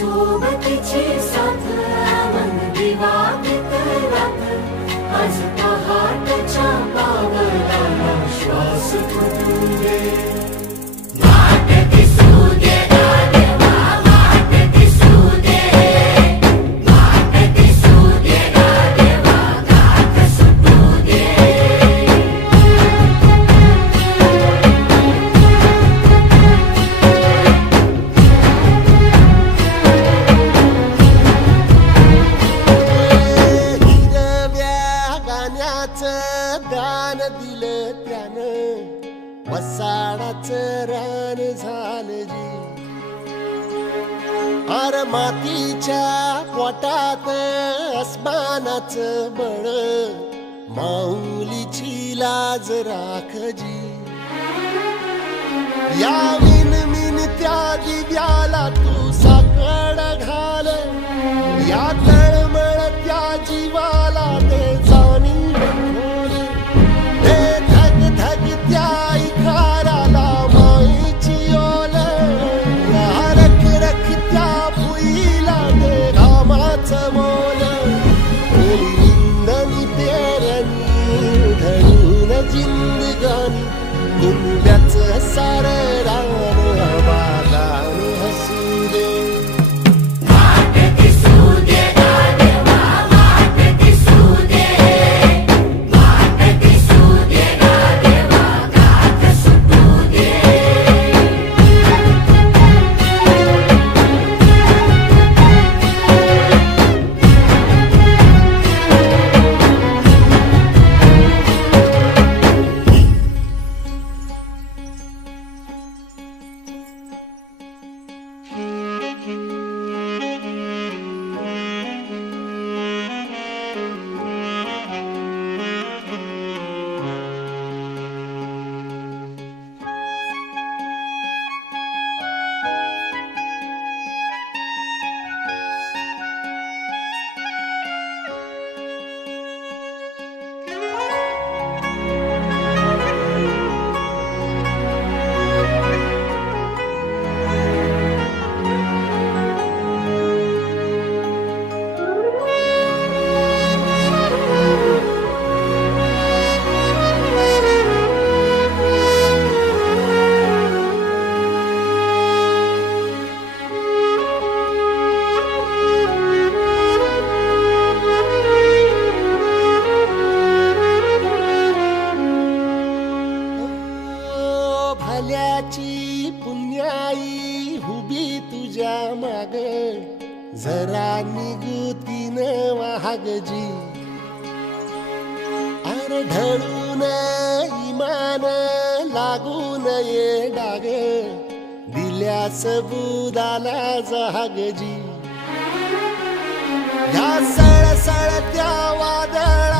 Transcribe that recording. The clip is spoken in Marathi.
सोबतीची साथ मन दिवाळीत रात आज पहाटच्या पावलाला श्वास फुटू दे वाट दिसू दे देवा वाट दिसू दे वाट दिसू दे देवा गाठ सुटू दे दान दिलं त्यानं वसाडाचं रान झालं जी अर मातीच्या पोटात अस्मानाचं बळ माऊलीची लाज राखजी या मिन त्या दिव्याला तू साकड घाल या तळमळ त्या जीवाला ते जाणी जिंदगानी कुंब्याचं सारं रान आबादान हसू दे वाट दिसू दे देवा वाट दिसू दे वाट दिसू दे देवा गाठ सुटू दे भल्याची पुण्याई हुबी तुझ्या माग जरा निगुतीन वाहगजी अर ढळून इमान लागून ये डाग दिल्या सबुदाला जहागजी या सळसळत्या वादळा